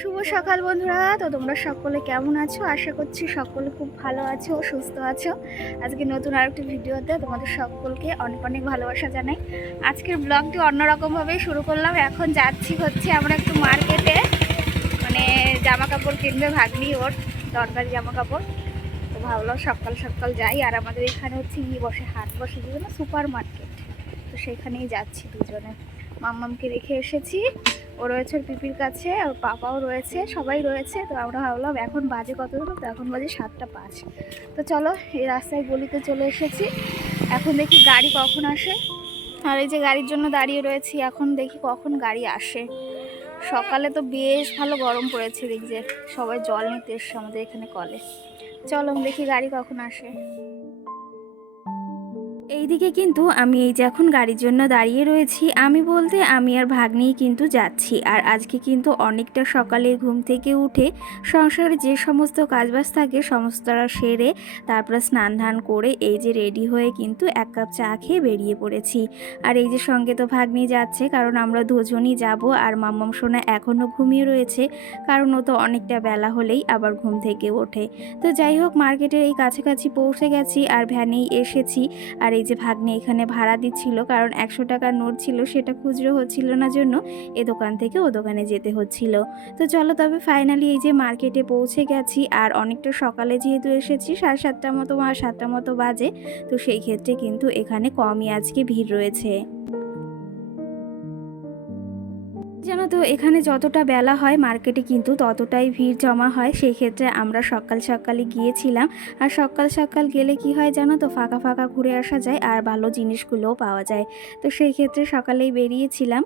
শুভ সকাল বন্ধুরা। তো তোমরা সকলে কেমন আছো? আশা করছি সকলে খুব ভালো আছো, সুস্থ আছো। আজকে নতুন আরেকটি ভিডিওতে তোমাদের সকলকে অনেক অনেক ভালোবাসা জানাই। আজকের ব্লগটি অন্যরকমভাবেই শুরু করলাম। এখন যাচ্ছি হচ্ছে আমরা একটু মার্কেটে মানে জামা কাপড় কিনবে ভাগ্নি ওর দরকারি জামা কাপড় তো ভাবলাম সকাল সকাল যাই। আর আমাদের এখানে হচ্ছে ই বসে হাট বসে যে না সুপার মার্কেট তো সেখানেই যাচ্ছি দুজনে। মাম্মামকে রেখে এসেছি। ও রয়েছে পিপির কাছে ওর পাপাও রয়েছে, সবাই রয়েছে। তো আমরা ভাবলাম এখন বাজে কত জানো তো এখন বাজে সাতটা পাঁচ। তো চলো, এই রাস্তায় গলিতে চলে এসেছি। এখন দেখি গাড়ি কখন আসে। আর এই যে গাড়ির জন্য দাঁড়িয়ে রয়েছি, এখন দেখি কখন গাড়ি আসে। সকালে তো বেশ ভালো গরম পড়েছে, দেখ যে সবাই জল নিতে এসছে আমাদের এখানে কলে। চলো, দেখি গাড়ি কখন আসে। এইদিকে কিন্তু আমি এই যে এখন গাড়ির জন্য দাঁড়িয়ে রয়েছি, আমি বলতে আমি আর ভাগ্নেই কিন্তু যাচ্ছি। আর আজকে কিন্তু অনেকটা সকালে ঘুম থেকে উঠে সংসারে যে সমস্ত কাজবাজ থাকে সমস্তরা সেরে তারপরে স্নান ধান করে এই যে রেডি হয়ে কিন্তু এক কাপ চা খেয়ে বেরিয়ে পড়েছি। আর এই যে সঙ্গে তো ভাগ্নি যাচ্ছে, কারণ আমরা দুজনই যাব আর মাম্মাম সোনা এখনও ঘুমিয়ে রয়েছে, কারণ ও তো অনেকটা বেলা হলেই আবার ঘুম থেকে ওঠে। তো যাই হোক, মার্কেটের এই কাছাকাছি পৌঁছে গেছি আর ভ্যানেই এসেছি। আর এই যে ভাগ্নে এখানে ভাড়া দিচ্ছিল, কারণ একশো টাকার নোট ছিল, সেটা খুচরো হচ্ছিল না জন্য এ দোকান থেকে ও দোকানে যেতে হচ্ছিল। তো চলো তবে ফাইনালি এই যে মার্কেটে পৌঁছে গেছি, আর অনেকটা সকালে যেহেতু এসেছি, সাড়ে সাতটার মতো বা সাতটার মতো বাজে, তো সেই ক্ষেত্রে কিন্তু এখানে কমই আজকে ভিড় রয়েছে। জানো তো, এখানে যতটা বেলা হয় মার্কেটে কিন্তু ততটাই ভিড় জমা হয়। সেই ক্ষেত্রে আমরা সকাল সকালে গিয়েছিলাম। আর সকাল সকাল গেলে কি হয় জানো তো, ফাঁকা ফাঁকা ঘুরে আসা যায় আর ভালো জিনিসগুলোও পাওয়া যায়। তো সেই ক্ষেত্রে সকালেই বেরিয়েছিলাম।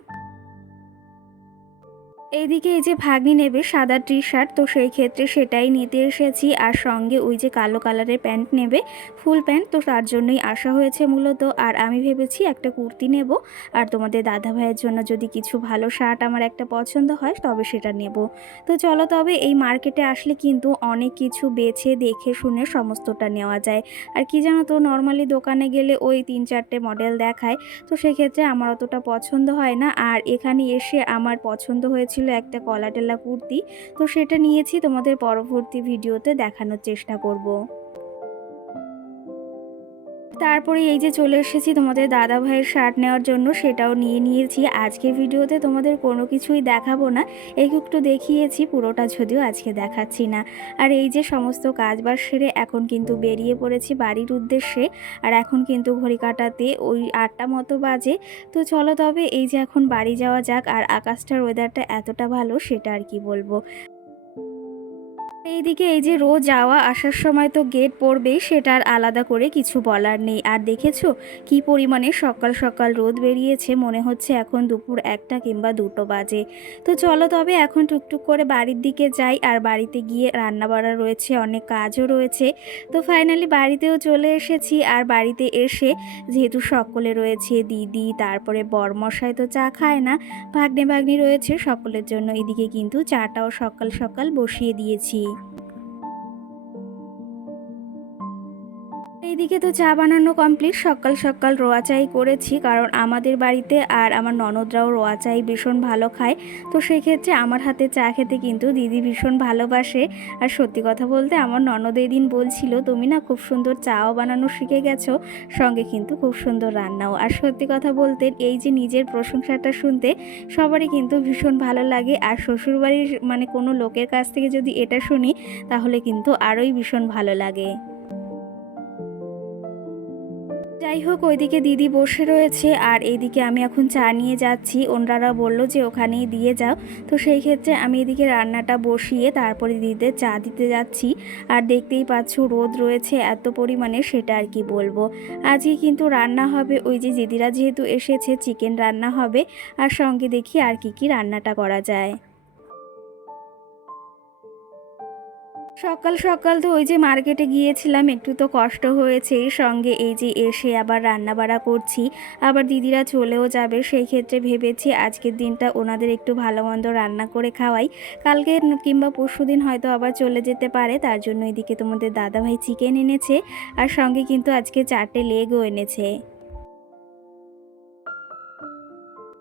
এইদিকে এই যে ভাগ্নি নেবে সাদা টি শার্ট তো সেই ক্ষেত্রে সেটাই নিতে এসেছি। আর সঙ্গে ওই যে কালো কালারের প্যান্ট নেবে, ফুল প্যান্ট, তো তার জন্যই আসা হয়েছে মূলত। আর আমি ভেবেছি একটা কুর্তি নেব। আর তোমাদের দাদা ভাইয়ের জন্য যদি কিছু ভালো শার্ট আমার একটা পছন্দ হয়, তবে সেটা নেব। তো চলো তবে এই মার্কেটে আসলে কিন্তু অনেক কিছু বেছে, দেখে, শুনে সমস্তটা নেওয়া যায়। আর কি জানো তো, নর্মালি দোকানে গেলে ওই তিন চারটে মডেল দেখায়। তো সেক্ষেত্রে আমার অতটা পছন্দ হয় না। আর এখানে এসে আমার পছন্দ হয়েছিল একটা কলাটেলা কুর্তি তো সেটা নিয়েছি তোমাদের পরবর্তী ভিডিওতে দেখানোর চেষ্টা করব। তারপরে এই যে চলে এসেছি তোমাদের দাদা ভাইয়ের শার্ট নেওয়ার জন্য, সেটাও নিয়ে নিয়েছি। আজকে ভিডিওতে তোমাদের কোনো কিছুই দেখাবো না, এই একটু দেখিয়েছি, পুরোটা যদিও আজকে দেখাচ্ছি না। আর এই যে সমস্ত কাজবাজ সেরে এখন কিন্তু বেরিয়ে পড়েছি বাড়ির উদ্দেশ্যে, আর এখন কিন্তু ঘড়ি কাটাতে ওই আটটা মতো বাজে। তো চলো তবে এই যে এখন বাড়ি যাওয়া যাক, আর আকাশটার ওয়েদারটা এতটা ভালো, সেটা আর কি বলব। এইদিকে এই যে রোজ যাওয়া আসার সময় তো গেট পড়বেই, সেটা আর আলাদা করে কিছু বলার নেই। আর দেখেছ কি পরিমাণে সকাল সকাল রোদ বেরিয়েছে, মনে হচ্ছে এখন দুপুর একটা কিংবা দুটো বাজে। তো চলো তবে এখন টুকটুক করে বাড়ির দিকে যাই, আর বাড়িতে গিয়ে রান্না বাড়া রয়েছে, অনেক কাজও রয়েছে। তো ফাইনালি বাড়িতেও চলে এসেছি, আর বাড়িতে এসে যেহেতু সকলে রয়েছে, দিদি, তারপরে বরমশাই তো চা খায় না, ভাগ্নে ভাগ্নি রয়েছে, সকলের জন্য এদিকে কিন্তু চাটাও সকাল সকাল বসিয়ে দিয়েছি। এইদিকে তো চা বানানো কমপ্লিট সকাল সকাল রোয়া চাই করেছি, কারণ আমাদের বাড়িতে আর আমার ননদরাও রোয়া চাই ভীষণ ভালো খায়। তো সেক্ষেত্রে আমার হাতে চা খেতে কিন্তু দিদি ভীষণ ভালোবাসে। আর সত্যি কথা বলতে আমার ননদ দিন বলছিল, তুমি না খুব সুন্দর চাও বানানো শিখে গেছো, সঙ্গে কিন্তু খুব সুন্দর রান্নাও। আর সত্যি কথা বলতে এই যে নিজের প্রশংসাটা শুনতে সবারই কিন্তু ভীষণ ভালো লাগে। আর শ্বশুরবাড়ির মানে কোনো লোকের কাছ থেকে যদি এটা শুনি, তাহলে কিন্তু আরোই ভীষণ ভালো লাগে। যাই হোক, ওইদিকে দিদি বসে রয়েছে আর এইদিকে আমি এখন চা নিয়ে যাচ্ছি। ওনারা বলল যে ওখানেই দিয়ে যাও। তো সেই ক্ষেত্রে আমি এদিকে রান্নাটা বসিয়ে তারপরে দিদিদের চা দিতে যাচ্ছি। আর দেখতেই পাচ্ছ রোদ রয়েছে, এত পরিমাণে সেটা আর কি বলব। আজকে কিন্তু রান্না হবে, ওই যে দিদিরা যেহেতু এসেছে, চিকেন রান্না হবে। আর সঙ্গে দেখি আর কি কি রান্নাটা করা যায়। সকাল সকাল তো ওই যে মার্কেটে গিয়েছিলাম, একটু তো কষ্ট হয়েছে। সঙ্গে এই যে এসে আবার রান্না বাড়া করছি, আবার দিদিরা চলেও যাবে, সেই ক্ষেত্রে ভেবেছি আজকের দিনটা ওনাদের একটু ভালো মন্দ রান্না করে খাওয়াই। কালকে কিংবা পরশু দিন হয়তো আবার চলে যেতে পারে, তার জন্য এদিকে তোমাদের দাদাভাই চিকেন এনেছে, আর সঙ্গে কিন্তু আজকে চারটে লেগও এনেছে।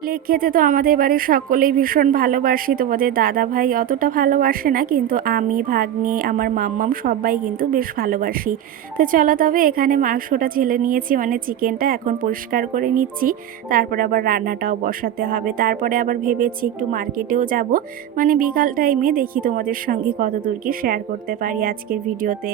লেক খেতে তো আমাদের বাড়ির সকলেই ভীষণ ভালোবাসি। তোমাদের দাদা ভাই অতটা ভালোবাসে না, কিন্তু আমি, ভাগ্নে, আমার মাম্মাম সবাই কিন্তু বেশ ভালোবাসি। তো চলো তবে এখানে মাংসটা ছেলে নিয়েছি মানে চিকেনটা এখন পরিষ্কার করে নিচ্ছি। তারপরে আবার রান্নাটাও বসাতে হবে। তারপরে আবার ভেবেছি একটু মার্কেটেও যাব। মানে বিকাল টাইমে দেখি তোমাদের সঙ্গে কত দূর কি শেয়ার করতে পারি আজকের ভিডিওতে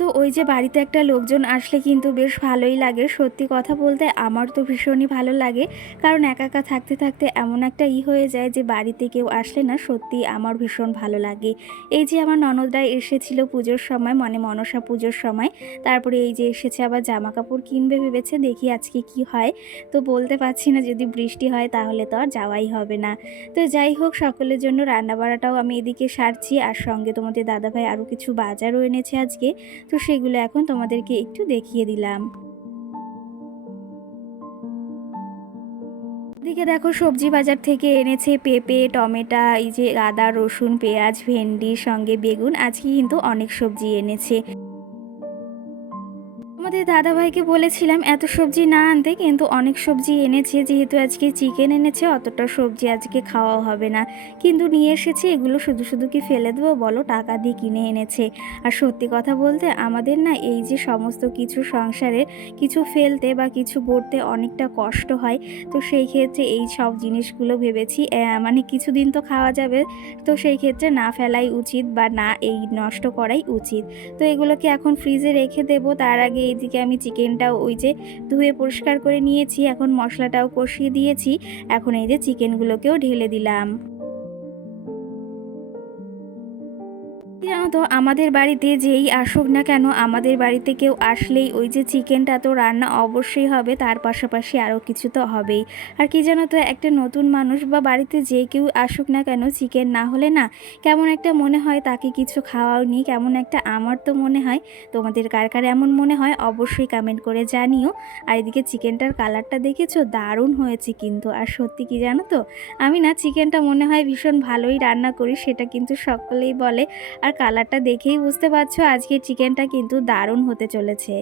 তো ওই যে বাড়িতে একটা লোকজন আসলে কিন্তু বেশ ভালোই লাগে। সত্যি কথা বলতে আমার তো ভীষণই ভালো লাগে। কারণ একা একা থাকতে থাকতে এমন একটা ই হয়ে যায় যে বাড়িতে কেউ আসলে না সত্যি আমার ভীষণ ভালো লাগে। এই যে আমার ননদরা এসেছিল পুজোর সময় মানে মনসা পুজোর সময়, তারপরে এই যে এসেছে আবার জামা কাপড় কিনবে ভেবেছে, দেখি আজকে কি হয়। তো বলতে পারছি না যদি বৃষ্টি হয় তাহলে তো আর যাওয়াই হবে না। তো যাই হোক, সকলের জন্য রান্না বাড়াটাও আমি এদিকে সারছি। আর সঙ্গে তোমাদের দাদাভাই আরও কিছু বাজারও এনেছে আজকে। তো সেগুলো এখন তোমাদেরকে একটু দেখিয়ে দিলাম। এদিকে দেখো সবজি বাজার থেকে এনেছে পেঁপে, টমেটা, এই যে আদা, রসুন, পেঁয়াজ, ভেন্ডির সঙ্গে বেগুন, আজকে কিন্তু অনেক সবজি এনেছে। আমাদের দাদাভাইকে বলেছিলাম, এত সবজি না আনতে, কিন্তু অনেক সবজি এনেছে। যেহেতু আজকে চিকেন এনেছে, অতটা সবজি আজকে খাওয়া হবে না। কিন্তু নিয়ে এসেছে, এগুলো শুধু শুধু কি ফেলে দেবো বলো? টাকা দিয়ে কিনে এনেছে। আর সত্যি কথা বলতে, আমাদের না এই যে সমস্ত কিছু সংসারে কিছু ফেলতে বা কিছু করতে অনেকটা কষ্ট হয়। তো সেই ক্ষেত্রে এই সব জিনিসগুলো ভেবেছি মানে কিছুদিন তো খাওয়া যাবে। তো সেই ক্ষেত্রে না ফেলাই উচিত বা না এই নষ্ট করাই উচিত। তো এগুলোকে এখন ফ্রিজে রেখে দেবো। তার আগে এইদিকে আমি চিকেনটাও ওই যে ধুয়ে পরিষ্কার করে নিয়েছি, এখন মশলাটাও কষিয়ে দিয়েছি। এখন এই যে চিকেনগুলোকেও ঢেলে দিলাম। জানো তো, আমাদের বাড়িতে যেই আসুক না কেন, আমাদের বাড়িতে কেউ আসলেই ওই যে চিকেনটা তো রান্না অবশ্যই হবে, তার পাশাপাশি আরও কিছু তো হবেই। আর কি জানো তো, একটা নতুন মানুষ বা বাড়িতে যে কেউ আসুক না কেন, চিকেন না হলে না কেমন একটা মনে হয়, তাকে কিছু খাওয়াওনি কেমন একটা আমার তো মনে হয়, তোমাদের কার কার এমন মনে হয়, অবশ্যই কমেন্ট করে জানিও। আর এদিকে চিকেনটার কালারটা দেখেছ? দারুণ হয়েছে কিন্তু, আর সত্যি কি জানো তো, আমি না চিকেনটা মনে হয় ভীষণ ভালোই রান্না করি, সেটা কিন্তু সকলেই বলে। আর কালারটা দেখেই বুঝতে পারছ আজকে চিকেনটা কিন্তু দারুণ হতে চলেছে।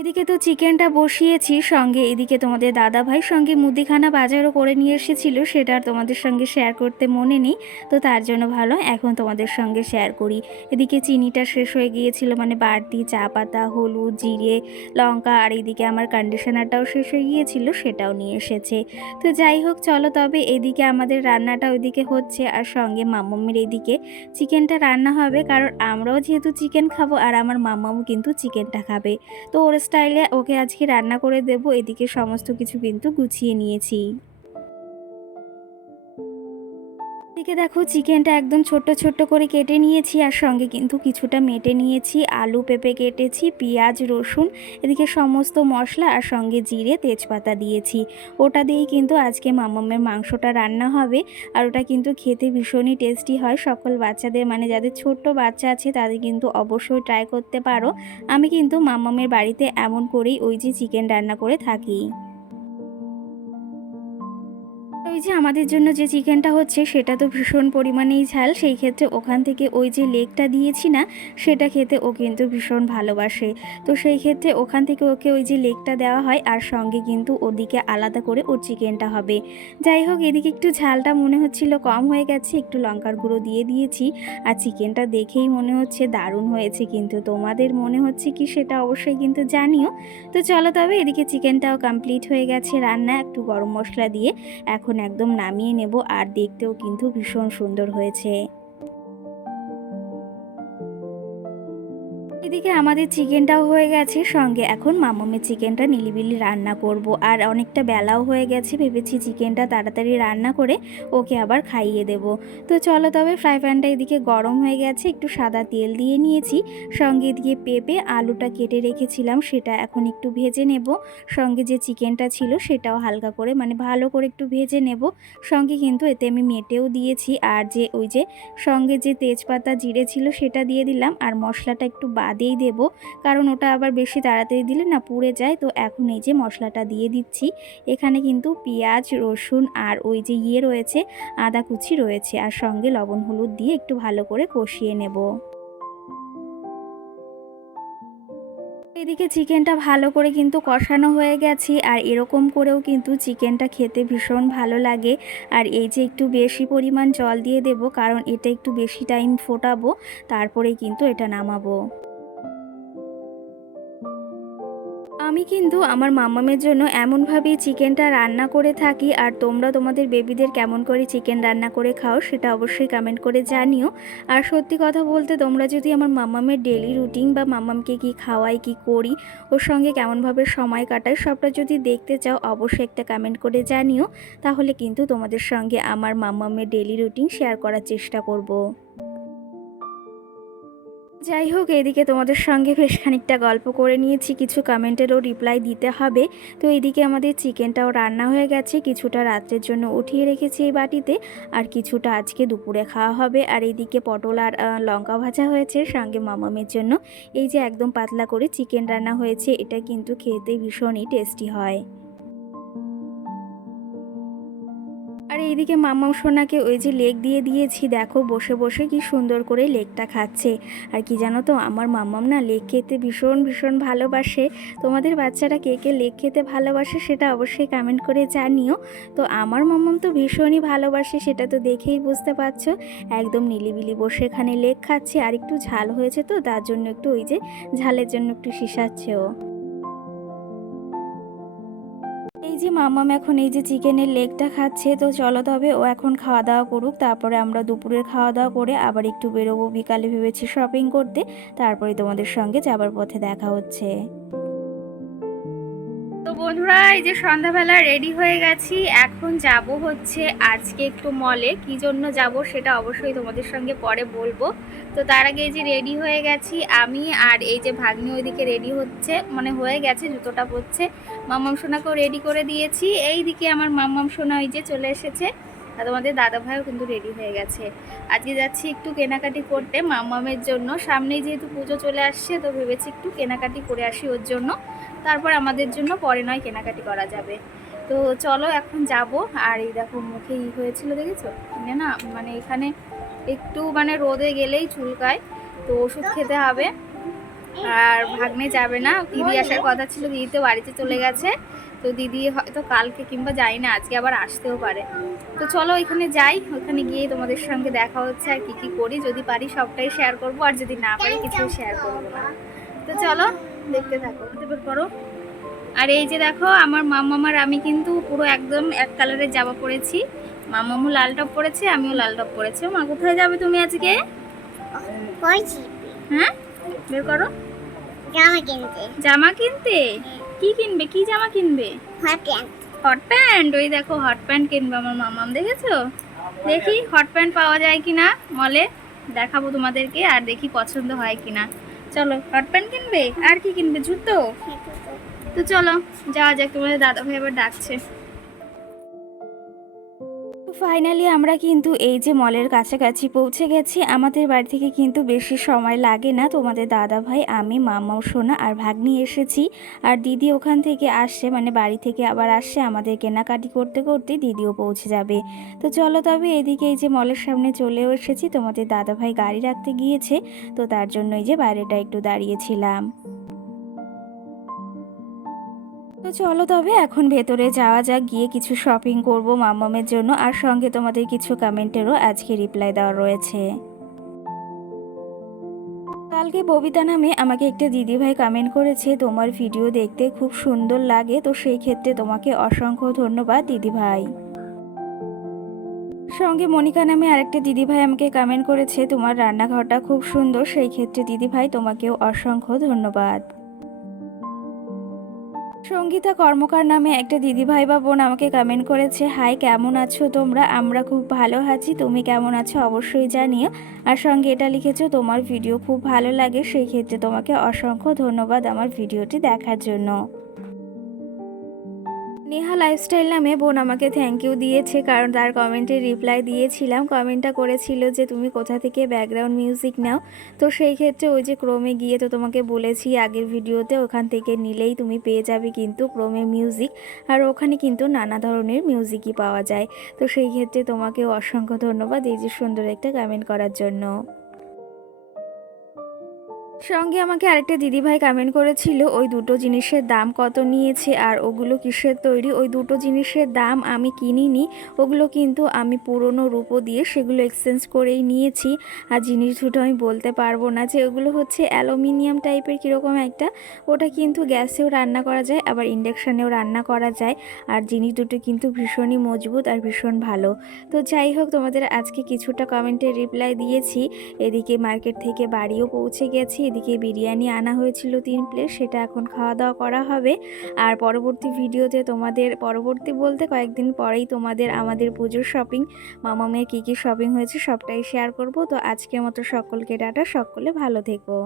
এদিকে তো চিকেনটা বসিয়েছি সঙ্গে, এদিকে তোমাদের দাদা ভাই সঙ্গে মুদিখানা বাজারও করে নিয়ে এসেছিল, সেটা আর তোমাদের সঙ্গে শেয়ার করতে মনে নেই, তো তার জন্য ভালো এখন তোমাদের সঙ্গে শেয়ার করি। এদিকে চিনিটা শেষ হয়ে গিয়েছিল মানে বাড়তি চা পাতা হলুদ, জিরে, লঙ্কা, আর এদিকে আমার কন্ডিশনারটাও শেষ হয়ে গিয়েছিল, সেটাও নিয়ে এসেছে। তো যাই হোক, চলো তবে এদিকে আমাদের রান্নাটা ওইদিকে হচ্ছে, আর সঙ্গে মাম্মামের এদিকে চিকেনটা রান্না হবে, কারণ আমরাও যেহেতু চিকেন খাব, আর আমার মাম্মামও কিন্তু চিকেনটা খাবে। তো ওর স্টাইলে ওকে আজকে রান্না করে দেব। এদিকে সমস্ত কিছু কিন্তু গুছিয়ে নিয়েছি। এদিকে দেখো চিকেনটা একদম ছোট্ট ছোট্ট করে কেটে নিয়েছি, আর সঙ্গে কিন্তু কিছুটা মেটে নিয়েছি, আলু পেঁপে কেটেছি, পেঁয়াজ, রসুন, এদিকে সমস্ত মশলা, আর সঙ্গে জিরে, তেজপাতা দিয়েছি। ওটা দিয়েই কিন্তু আজকে মামামের মাংসটা রান্না হবে, আর ওটা কিন্তু খেতে ভীষণই টেস্টি হয়। সকল বাচ্চাদের মানে যাদের ছোট্ট বাচ্চা আছে, তাদের কিন্তু অবশ্যই ট্রাই করতে পারো। আমি কিন্তু মামামের বাড়িতে এমন করেই ওই যে চিকেন রান্না করে থাকি। ওই যে আমাদের জন্য যে চিকেনটা হচ্ছে, সেটা তো ভীষণ পরিমাণেই ঝাল। সেই ক্ষেত্রে ওখান থেকে ওই যে লেগটা দিয়েছি না, সেটা খেতে ও কিন্তু ভীষণ ভালোবাসে। তো সেই ক্ষেত্রে ওখান থেকে ওকে ওই যে লেগটা দেওয়া হয়, আর সঙ্গে কিন্তু ওদিকে আলাদা করে ওর চিকেনটা হবে। যাই হোক, এদিকে একটু ঝালটা মনে হচ্ছিল কম হয়ে গেছে, একটু লঙ্কার গুঁড়ো দিয়ে দিয়েছি। আর চিকেনটা দেখেই মনে হচ্ছে দারুণ হয়েছে, কিন্তু তোমাদের মনে হচ্ছে কি সেটা অবশ্যই কিন্তু জানিও। তো চলো তবে এদিকে চিকেনটাও কমপ্লিট হয়ে গেছে রান্না, একটু গরম মশলা দিয়ে। এখন একদম নামিয়ে নেব আর দেখতেও কিন্তু ভীষণ সুন্দর হয়েছে। এদিকে আমাদের চিকেনটাও হয়ে গেছে সঙ্গে। এখন মামামের চিকেনটা নিলিবিলি রান্না করব। আর অনেকটা বেলাও হয়ে গেছে, ভেবেছি চিকেনটা তাড়াতাড়ি রান্না করে ওকে আবার খাইয়ে দেব। তো চলো তবে ফ্রাই প্যানটা এদিকে গরম হয়ে গেছে, একটু সাদা তেল দিয়ে নিয়েছি। সঙ্গে দিয়ে পেঁপে আলুটা কেটে রেখেছিলাম, সেটা এখন একটু ভেজে নেব। সঙ্গে যে চিকেনটা ছিল সেটাও হালকা করে মানে ভালো করে একটু ভেজে নেব। সঙ্গে কিন্তু এতে আমি মেটেও দিয়েছি, আর যে ওই যে সঙ্গে যে তেজপাতা জিরে ছিল সেটা দিয়ে দিলাম। আর মশলাটা একটু বাদেই দেব। কারণ ওটা আবার বেশি তাড়াতাড়ি দিলে না পুড়ে যায়। তো এখন এই যে মশলাটা দিয়ে দিচ্ছি। এখানে কিন্তু পেঁয়াজ, রসুন আর ওই যে ইয়ে রয়েছে, আদা কুচি রয়েছে। আর সঙ্গে লবণ হলুদ দিয়ে একটু ভালো করে কষিয়ে নেব। এদিকে চিকেনটা ভালো করে কিন্তু কষানো হয়ে গেছে। আর এরকম করেও কিন্তু চিকেনটা খেতে ভীষণ ভালো লাগে। আর এই যে একটু বেশি পরিমাণ জল দিয়ে দেব, কারণ এটা একটু বেশি টাইম ফোটাবো, তারপরেই কিন্তু এটা নামাবো। আমি কিন্তু আমার মাম্মামের জন্য এমনভাবেই চিকেনটা রান্না করে থাকি, আর তোমরা তোমাদের বেবিদের কেমন করে চিকেন রান্না করে খাও সেটা অবশ্যই কমেন্ট করে জানিও আর সত্যি কথা বলতে তোমরা যদি আমার মাম্মামের ডেলি রুটিন বা মাম্মামকে কি খাওয়াই, কি করি, ওর সঙ্গে কেমনভাবে সময় কাটাই, সবটা যদি দেখতে চাও অবশ্যই একটা কমেন্ট করে জানিও তাহলে কিন্তু তোমাদের সঙ্গে আমার মাম্মামের ডেলি রুটিন শেয়ার করার চেষ্টা করব। যাই হোক, এদিকে তোমাদের সঙ্গে বেশ খানিকটা গল্প করে নিয়েছি। কিছু কমেন্টেরও রিপ্লাই দিতে হবে। তো এদিকে আমাদের চিকেনটাও রান্না হয়ে গেছে। কিছুটা রাত্রের জন্য উঠিয়ে রেখেছি এই বাটিতে। আর কিছুটা আজকে দুপুরে খাওয়া হবে। আর এইদিকে পটল আর লঙ্কা ভাজা হয়েছে সঙ্গে মামামের জন্য। এই যে একদম পাতলা করে চিকেন রান্না হয়েছে, এটা কিন্তু খেতে ভীষণই টেস্টি হয়। এইদিকে মামাম সোনাকে ওই যে লেগ দিয়ে দিয়েছি, দেখো বসে বসে কি সুন্দর করে লেগটা খাচ্ছে। আর কি জানো তো, আমার মাম্মাম না লেগ খেতে ভীষণ ভীষণ ভালোবাসে। তোমাদের বাচ্চারা কে কে লেগ খেতে ভালোবাসে সেটা অবশ্যই কমেন্ট করে জানিও। তো আমার মাম্মাম তো ভীষণই ভালোবাসে, সেটা তো দেখেই বুঝতে পারছ। একদম নিলিবিলি বসে এখানে লেগ খাচ্ছে, আর একটু ঝাল হয়েছে তো, তার জন্য একটু ওই যে ঝালের জন্য একটু শিশাচ্ছে ও এই যে মামাম এখন এই যে চিকেনের লেগটা খাচ্ছে, তো চলো তবে ও এখন খাওয়া দাওয়া করুক, তারপরে আমরা দুপুরের খাওয়া দাওয়া করে আবার একটু বেরোবো বিকালে ভেবেছি শপিং করতে, তারপরে তোমাদের সঙ্গে যাবার পথে দেখা হচ্ছে। বন্ধুরা, এই যে সন্ধ্যাবেলা রেডি হয়ে গেছি। এখন যাব হচ্ছে আজকে একটু মলে কি জন্য যাব সেটা অবশ্যই তোমাদের সঙ্গে পরে বলব। তো তার আগে এই যে রেডি হয়ে গেছি আমি আর এই যে ভাগ্নি ওইদিকে রেডি হচ্ছে। মানে হয়ে গেছে, জুতোটা পরছে। মাম্মাম সোনাকেও রেডি করে দিয়েছি। এই দিকে আমার মাম্মাম সোনা ওই যে চলে এসেছে। আর তোমাদের দাদা ভাইও কিন্তু রেডি হয়ে গেছে। আজকে যাচ্ছি একটু কেনাকাটি করতে মাম্মামের জন্য। সামনেই যেহেতু পুজো চলে আসছে, তো ভেবেছি একটু কেনাকাটি করে আসি ওর জন্য। তারপর আমাদের জন্য পরে নয় কেনাকাটি করা যাবে। তো চলো এখন যাব। আর এই দেখো মুখে ই হয়েছিল, দেখেছ? মানে না মানে এখানে একটু মানে রোদে গেলেই চুলকায়, তো ওষুধ খেতে হবে। আর ভাগ্নে যাবে না। দিদি আসার কথা ছিল, দিদি তো বাড়িতে চলে গেছে। তো দিদি হয়তো কালকে কিংবা যাই না, আজকে আবার আসতেও পারে। তো চলো ওইখানে যাই, ওখানে গিয়ে তোমাদের সঙ্গে দেখা হচ্ছে আর কি কি করি। যদি পারি সবটাই শেয়ার করব, আর যদি না পারি কিছু শেয়ার করব না। তো চলো দেখতে থাকো বের করো। আর এই যে দেখো আমার মামামার আমি কিন্তু পুরো একদম এক কালারের জামা পরেছি। মামামু লাল টপ পরেছে আমিও লাল টপ পরেছি। মা কোথায় যাবে তুমি আজকে? হ্যাঁ? বের করো। জামা কিনতে। জামা কিনতে? কি কিনবে? কি জামা কিনবে? Hot pant. Hot pant? ওই দেখো হট প্যান্ট কিনবে আমার মামাম দেখেছ? দেখি হট প্যান্ট পাওয়া যায় কিনা মলে দেখাবো তোমাদেরকে আর দেখি পছন্দ হয় কিনা। চলো হট প্যান্ট কিনবে? আর কি কিনবে জুতো? তো চলো যাওয়া যাক তোমাদের দাদা ভাই আবার ডাকছে। ফাইনালি আমরা কিন্তু এই যে মলের কাছাকাছি পৌঁছে গেছি, আমাদের বাড়ি থেকে কিন্তু বেশি সময় লাগে না। তোমাদের দাদা ভাই, আমি, মামাও, সোনা আর ভাগ্নি এসেছি। আর দিদি ওখান থেকে আসছে মানে বাড়ি থেকে আবার আসছে আমাদের কেনাকাটি করতে করতে দিদিও পৌঁছে যাবে। তো চলো তবে এদিকে এই যে মলের সামনে চলেও এসেছি। তোমাদের দাদা ভাই গাড়ি রাখতে গিয়েছে, তো তার জন্য এই যে বাইরেটা একটু দাঁড়িয়েছিলাম। তো চলো তবে এখন ভেতরে যাওয়া যাক, গিয়ে কিছু শপিং করব মামামের জন্য। আর সঙ্গে তোমাদের কিছু কমেন্টেরও আজকে রিপ্লাই দেওয়া রয়েছে। কালকে ববিতা নামে আমাকে একটা দিদিভাই কমেন্ট করেছে, তোমার ভিডিও দেখতে খুব সুন্দর লাগে, তো সেই ক্ষেত্রে তোমাকে অসংখ্য ধন্যবাদ দিদিভাই। সঙ্গে মনিকা নামে আরেকটা দিদিভাই আমাকে কমেন্ট করেছে, তোমার রান্নাঘরটা খুব সুন্দর, সেই ক্ষেত্রে দিদিভাই তোমাকেও অসংখ্য ধন্যবাদ। সঙ্গীতা কর্মকার নামে একটা দিদিভাই বা বোন আমাকে কমেন্ট করেছে, হাই, কেমন আছো তোমরা? আমরা খুব ভালো আছি, তুমি কেমন আছো অবশ্যই জানিও। আর সঙ্গে এটা লিখেছো, তোমার ভিডিও খুব ভালো লাগে, সেই ক্ষেত্রে তোমাকে অসংখ্য ধন্যবাদ আমার ভিডিওটি দেখার জন্য। নেহা লাইফস্টাইল নামে বোন আমাকে থ্যাংক ইউ দিয়েছে, কারণ তার কমেন্টে রিপ্লাই দিয়েছিলাম। কমেন্টটা করেছিল যে, তুমি কোথা থেকে ব্যাকগ্রাউন্ড মিউজিক নাও? তো সেই ক্ষেত্রে ওই যে ক্রোমে গিয়ে তো তোমাকে বলেছি, আগের ভিডিওতে ওখান থেকে নিলেই তুমি পেয়ে যাবে কিন্তু ক্রোমে মিউজিক আর ওখানে কিন্তু নানা ধরনের মিউজিকই পাওয়া যায়। তো সেই ক্ষেত্রে তোমাকে অসংখ্য ধন্যবাদ এই যে সুন্দর একটা কমেন্ট করার জন্য। সঙ্গে আমাকে আরেকটা দিদিভাই কমেন্ট করেছিল, ওই দুটো জিনিসের দাম কত নিয়েছে আর ওগুলো কিসের তৈরি? ওই দুটো জিনিসের দাম আমি কিনিনি, ওগুলো কিন্তু আমি পুরনো রূপো দিয়ে সেগুলো এক্সচেঞ্জ করেই নিয়েছি আর জিনিস দুটো আমি বলতে পারব না। যে ওগুলো হচ্ছে অ্যালুমিনিয়াম টাইপের কীরকম একটা, ওটা কিন্তু গ্যাসেও রান্না করা যায়, আবার ইন্ডাকশানেও রান্না করা যায় আর জিনিস দুটো কিন্তু ভীষণই মজবুত আর ভীষণ ভালো। তো যাই হোক, তোমাদের আজকে কিছুটা কমেন্টের রিপ্লাই দিয়েছি। এদিকে মার্কেট থেকে বাড়িও পৌঁছে গেছি এদিকে বিরিয়ানি আনা হয়েছিল তিন প্লেট, সেটা এখন খাওয়া দাওয়া করা হবে। আর পরবর্তী ভিডিওতে তোমাদের, পরবর্তী বলতে কয়েকদিন পরেই তোমাদের আমাদের পুজোর শপিং মামামের কী কী শপিং হয়েছে সবটাই শেয়ার করব। তো আজকের মতো সকলকে ডাটা সকলে ভালো থেকো।